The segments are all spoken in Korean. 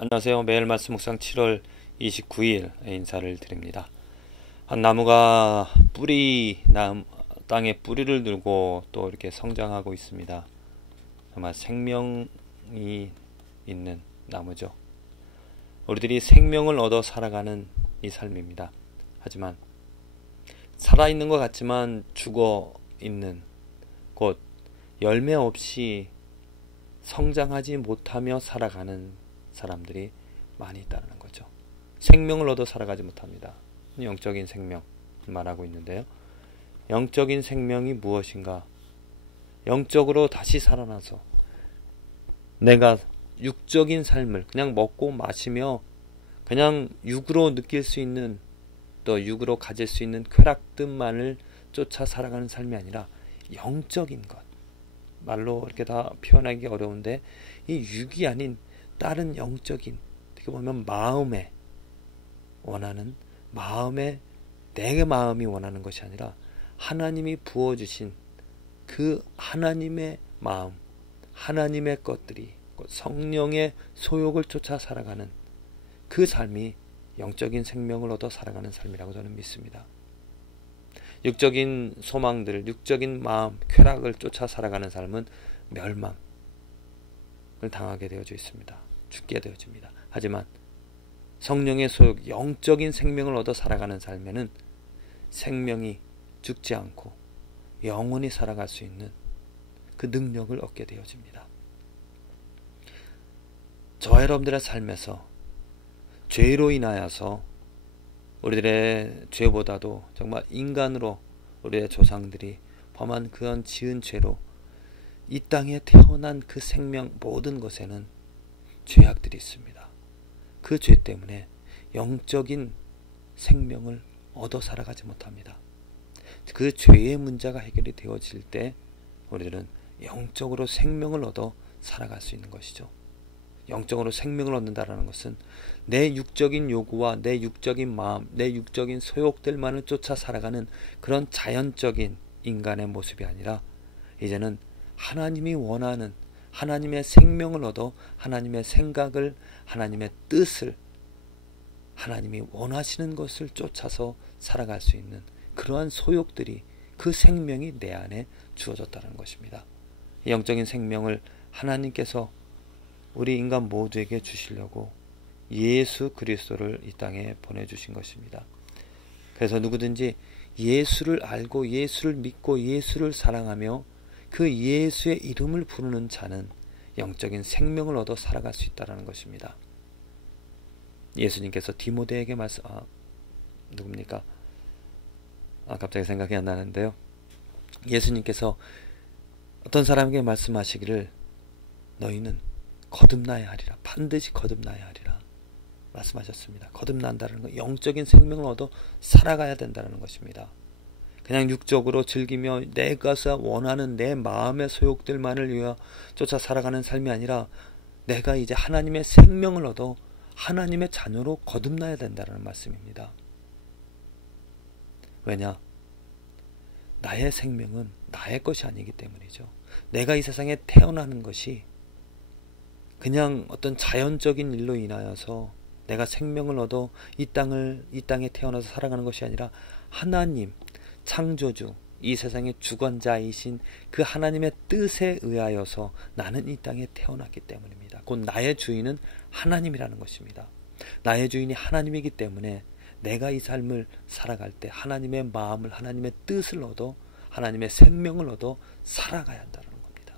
안녕하세요. 매일 말씀 묵상 7월 29일 인사를 드립니다. 한 나무가 땅에 뿌리를 들고 또 이렇게 성장하고 있습니다. 정말 생명이 있는 나무죠. 우리들이 생명을 얻어 살아가는 이 삶입니다. 하지만 살아있는 것 같지만 죽어 있는, 곧 열매 없이 성장하지 못하며 살아가는 사람들이 많이 있다는 거죠. 생명을 얻어 살아가지 못합니다. 영적인 생명 말하고 있는데요. 영적인 생명이 무엇인가? 영적으로 다시 살아나서 내가 육적인 삶을 그냥 먹고 마시며 그냥 육으로 느낄 수 있는, 또 육으로 가질 수 있는 쾌락들만을 쫓아 살아가는 삶이 아니라 영적인 것, 말로 이렇게 다 표현하기 어려운데 이 육이 아닌 다른 영적인, 어떻게 보면 마음에 원하는, 내 마음이 원하는 것이 아니라 하나님이 부어주신 그 하나님의 마음, 하나님의 것들이 성령의 소욕을 쫓아 살아가는 그 삶이 영적인 생명을 얻어 살아가는 삶이라고 저는 믿습니다. 육적인 소망들, 육적인 마음, 쾌락을 쫓아 살아가는 삶은 멸망을 당하게 되어져 있습니다. 죽게 되어집니다. 하지만 성령의 소욕, 영적인 생명을 얻어 살아가는 삶에는 생명이 죽지 않고 영원히 살아갈 수 있는 그 능력을 얻게 되어집니다. 저와 여러분들의 삶에서 죄로 인하여서 우리들의 죄보다도 정말 인간으로 우리의 조상들이 범한 그런 지은 죄로 이 땅에 태어난 그 생명 모든 것에는 죄악들이 있습니다. 그 죄 때문에 영적인 생명을 얻어 살아가지 못합니다. 그 죄의 문제가 해결이 되어질 때 우리들은 영적으로 생명을 얻어 살아갈 수 있는 것이죠. 영적으로 생명을 얻는다는 것은 내 육적인 요구와 내 육적인 마음, 내 육적인 소욕들만을 쫓아 살아가는 그런 자연적인 인간의 모습이 아니라 이제는 하나님이 원하는 하나님의 생명을 얻어 하나님의 생각을, 하나님의 뜻을, 하나님이 원하시는 것을 쫓아서 살아갈 수 있는 그러한 소욕들이, 그 생명이 내 안에 주어졌다는 것입니다. 영적인 생명을 하나님께서 우리 인간 모두에게 주시려고 예수 그리스도를 이 땅에 보내주신 것입니다. 그래서 누구든지 예수를 알고 예수를 믿고 예수를 사랑하며 그 예수의 이름을 부르는 자는 영적인 생명을 얻어 살아갈 수 있다는 것입니다. 예수님께서 디모데에게 누굽니까? 갑자기 생각이 안 나는데요. 예수님께서 어떤 사람에게 말씀하시기를 너희는 거듭나야 하리라, 반드시 거듭나야 하리라 말씀하셨습니다. 거듭난다는 것, 영적인 생명을 얻어 살아가야 된다는 것입니다. 그냥 육적으로 즐기며 내가 원하는 내 마음의 소욕들만을 위하여 쫓아 살아가는 삶이 아니라 내가 이제 하나님의 생명을 얻어 하나님의 자녀로 거듭나야 된다는 말씀입니다. 왜냐? 나의 생명은 나의 것이 아니기 때문이죠. 내가 이 세상에 태어나는 것이 그냥 어떤 자연적인 일로 인하여서 내가 생명을 얻어 이 땅에 태어나서 살아가는 것이 아니라 하나님, 창조주, 이 세상의 주관자이신 그 하나님의 뜻에 의하여서 나는 이 땅에 태어났기 때문입니다. 곧 나의 주인은 하나님이라는 것입니다. 나의 주인이 하나님이기 때문에 내가 이 삶을 살아갈 때 하나님의 마음을, 하나님의 뜻을 얻어 하나님의 생명을 얻어 살아가야 한다는 겁니다.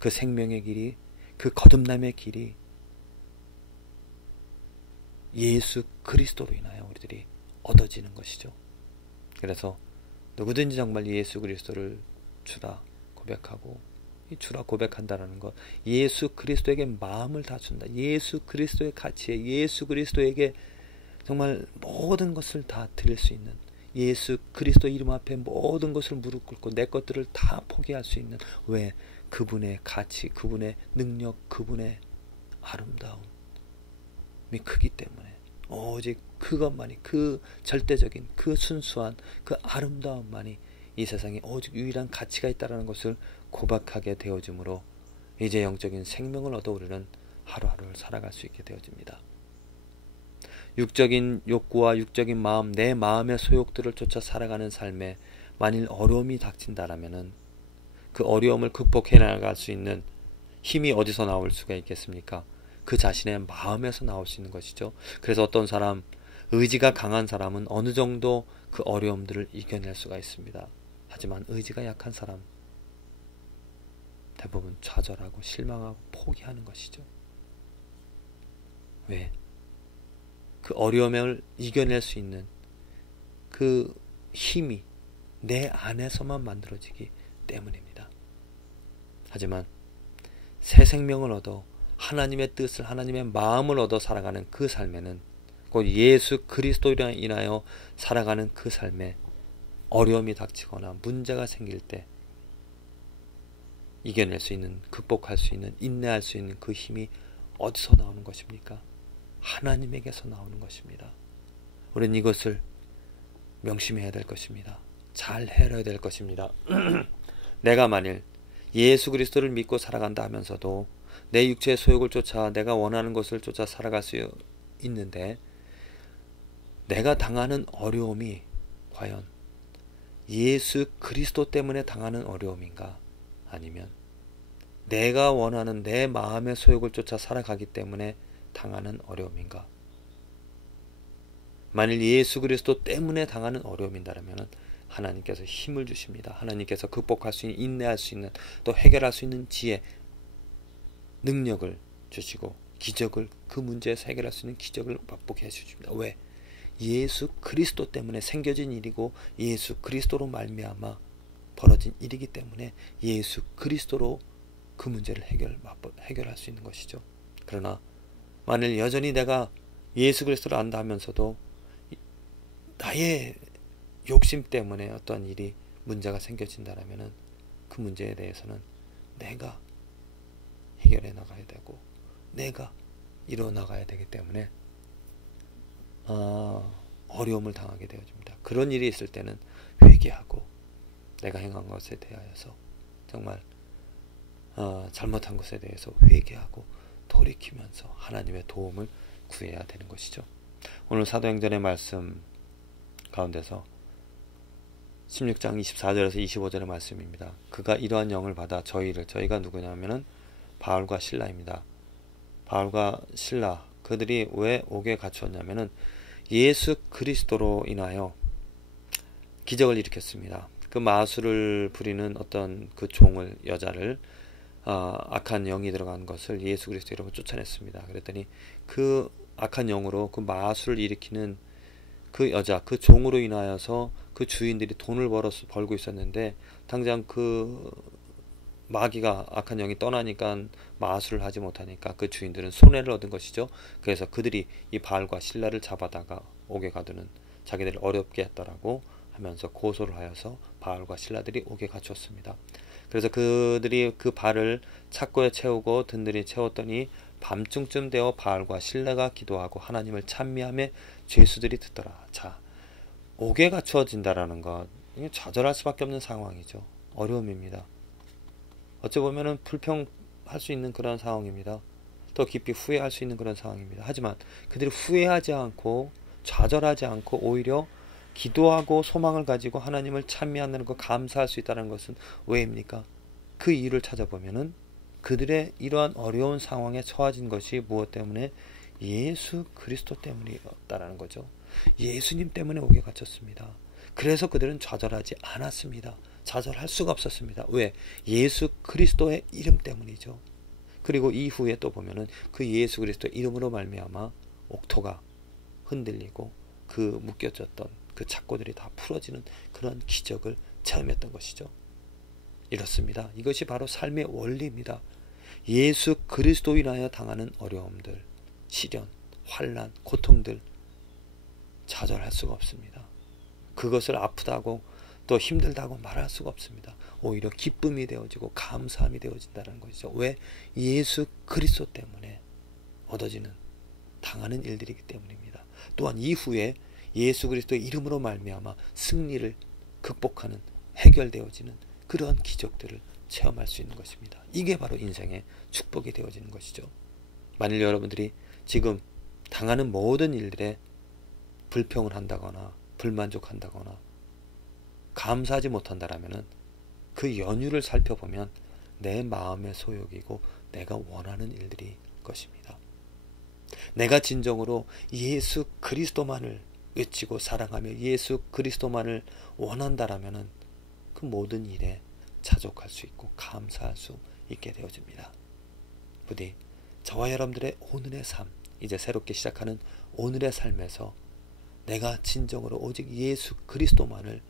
그 생명의 길이, 그 거듭남의 길이 예수 그리스도로 인하여 우리들이 얻어지는 것이죠. 그래서 누구든지 정말 예수 그리스도를 주라 고백하고, 이 주라 고백한다는 것, 예수 그리스도에게 마음을 다 준다, 예수 그리스도의 가치에, 예수 그리스도에게 정말 모든 것을 다 드릴 수 있는, 예수 그리스도 이름 앞에 모든 것을 무릎 꿇고 내 것들을 다 포기할 수 있는, 왜? 그분의 가치, 그분의 능력, 그분의 아름다움이 크기 때문에 오직 그것만이, 그 절대적인, 그 순수한, 그 아름다움만이 이 세상에 오직 유일한 가치가 있다는 것을 고백하게 되어지므로 이제 영적인 생명을 얻어 우리는 하루하루를 살아갈 수 있게 되어집니다. 육적인 욕구와 육적인 마음, 내 마음의 소욕들을 쫓아 살아가는 삶에 만일 어려움이 닥친다라면은 그 어려움을 극복해 나갈 수 있는 힘이 어디서 나올 수가 있겠습니까? 그 자신의 마음에서 나올 수 있는 것이죠. 그래서 어떤 사람, 의지가 강한 사람은 어느 정도 그 어려움들을 이겨낼 수가 있습니다. 하지만 의지가 약한 사람, 대부분 좌절하고 실망하고 포기하는 것이죠. 왜? 그 어려움을 이겨낼 수 있는 그 힘이 내 안에서만 만들어지기 때문입니다. 하지만 새 생명을 얻어 하나님의 뜻을, 하나님의 마음을 얻어 살아가는 그 삶에는, 곧 예수 그리스도로 인하여 살아가는 그 삶에 어려움이 닥치거나 문제가 생길 때 이겨낼 수 있는, 극복할 수 있는, 인내할 수 있는 그 힘이 어디서 나오는 것입니까? 하나님에게서 나오는 것입니다. 우리는 이것을 명심해야 될 것입니다. 잘 헤아려야 될 것입니다. 내가 만일 예수 그리스도를 믿고 살아간다 하면서도 내 육체의 소욕을 쫓아 내가 원하는 것을 쫓아 살아갈 수 있는데, 내가 당하는 어려움이 과연 예수 그리스도 때문에 당하는 어려움인가, 아니면 내가 원하는 내 마음의 소욕을 쫓아 살아가기 때문에 당하는 어려움인가? 만일 예수 그리스도 때문에 당하는 어려움이라면 하나님께서 힘을 주십니다. 하나님께서 극복할 수 있는, 인내할 수 있는, 또 해결할 수 있는 지혜, 능력을 주시고 기적을, 그 문제에서 해결할 수 있는 기적을 맛보게 해주십니다. 왜? 예수 그리스도 때문에 생겨진 일이고 예수 그리스도로 말미암아 벌어진 일이기 때문에 예수 그리스도로 그 문제를 해결할 수 있는 것이죠. 그러나 만일 여전히 내가 예수 그리스도를 안다 하면서도 나의 욕심 때문에 어떠한 일이, 문제가 생겨진다면 그 문제에 대해서는 내가 해결해 나가야 되고 내가 이루어 나가야 되기 때문에 어려움을 당하게 되어집니다. 그런 일이 있을 때는 회개하고 내가 행한 것에 대하여서 정말 잘못한 것에 대해서 회개하고 돌이키면서 하나님의 도움을 구해야 되는 것이죠. 오늘 사도행전의 말씀 가운데서 16장 24절에서 25절의 말씀입니다. 그가 이러한 영을 받아 저희가 누구냐면은 바울과 실라입니다. 바울과 실라, 그들이 왜 옥에 갇혔냐면은 예수 그리스도로 인하여 기적을 일으켰습니다. 그 마술을 부리는 어떤 그 종을, 여자를, 악한 영이 들어간 것을 예수 그리스도 이름으로 쫓아냈습니다. 그랬더니 그 악한 영으로 그 마술을 일으키는 그 여자, 그 종으로 인하여서 그 주인들이 돈을 벌고 있었는데, 당장 그 마귀가, 악한 영이 떠나니까 마술을 하지 못하니까 그 주인들은 손해를 얻은 것이죠. 그래서 그들이 이 바울과 실라를 잡아다가 옥에 가두는, 자기들을 어렵게 했더라고 하면서 고소를 하여서 바울과 실라들이 옥에 갇혔습니다. 그래서 그들이 그 발을 착고에 채우고 든든히 채웠더니 밤중쯤 되어 바울과 실라가 기도하고 하나님을 찬미하며 죄수들이 듣더라. 자, 옥에 갇혀진다라는 것, 이게 좌절할 수밖에 없는 상황이죠. 어려움입니다. 어찌 보면은 불평할 수 있는 그런 상황입니다. 더 깊이 후회할 수 있는 그런 상황입니다. 하지만 그들이 후회하지 않고 좌절하지 않고 오히려 기도하고 소망을 가지고 하나님을 찬미하는 것, 감사할 수 있다는 것은 왜입니까? 그 이유를 찾아보면은 그들의 이러한 어려운 상황에 처해진 것이 무엇 때문에? 예수 그리스도 때문이었다라는 거죠. 예수님 때문에 옥에 갇혔습니다. 그래서 그들은 좌절하지 않았습니다. 좌절할 수가 없었습니다. 왜? 예수 그리스도의 이름 때문이죠. 그리고 이후에 또 보면은 그 예수 그리스도의 이름으로 말미암아 옥토가 흔들리고 그 묶여졌던 그 착고들이 다 풀어지는 그런 기적을 체험했던 것이죠. 이렇습니다. 이것이 바로 삶의 원리입니다. 예수 그리스도 인하여 당하는 어려움들, 시련, 환난, 고통들 좌절할 수가 없습니다. 그것을 아프다고 또 힘들다고 말할 수가 없습니다. 오히려 기쁨이 되어지고 감사함이 되어진다는 것이죠. 왜? 예수 그리스도 때문에 얻어지는, 당하는 일들이기 때문입니다. 또한 이후에 예수 그리스도의 이름으로 말미암아 승리를 극복하는, 해결되어지는 그러한 기적들을 체험할 수 있는 것입니다. 이게 바로 인생의 축복이 되어지는 것이죠. 만일 여러분들이 지금 당하는 모든 일들에 불평을 한다거나 불만족한다거나 감사하지 못한다라면은 그 연유를 살펴보면 내 마음의 소욕이고 내가 원하는 일들일 것입니다. 내가 진정으로 예수 그리스도만을 외치고 사랑하며 예수 그리스도만을 원한다라면은 그 모든 일에 자족할 수 있고 감사할 수 있게 되어집니다. 부디 저와 여러분들의 오늘의 삶, 이제 새롭게 시작하는 오늘의 삶에서 내가 진정으로 오직 예수 그리스도만을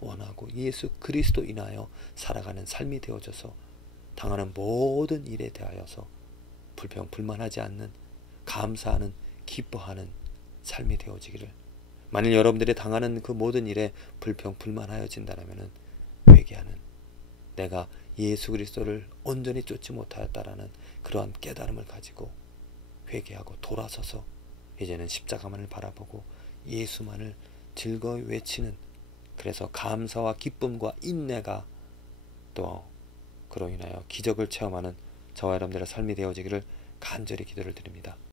원하고 예수 그리스도 인하여 살아가는 삶이 되어져서 당하는 모든 일에 대하여서 불평 불만하지 않는, 감사하는, 기뻐하는 삶이 되어지기를, 만일 여러분들이 당하는 그 모든 일에 불평 불만하여진다면 회개하는, 내가 예수 그리스도를 온전히 쫓지 못하였다라는 그러한 깨달음을 가지고 회개하고 돌아서서 이제는 십자가만을 바라보고 예수만을 즐거이 외치는, 그래서 감사와 기쁨과 인내가 또 그로 인하여 기적을 체험하는 저와 여러분들의 삶이 되어지기를 간절히 기도를 드립니다.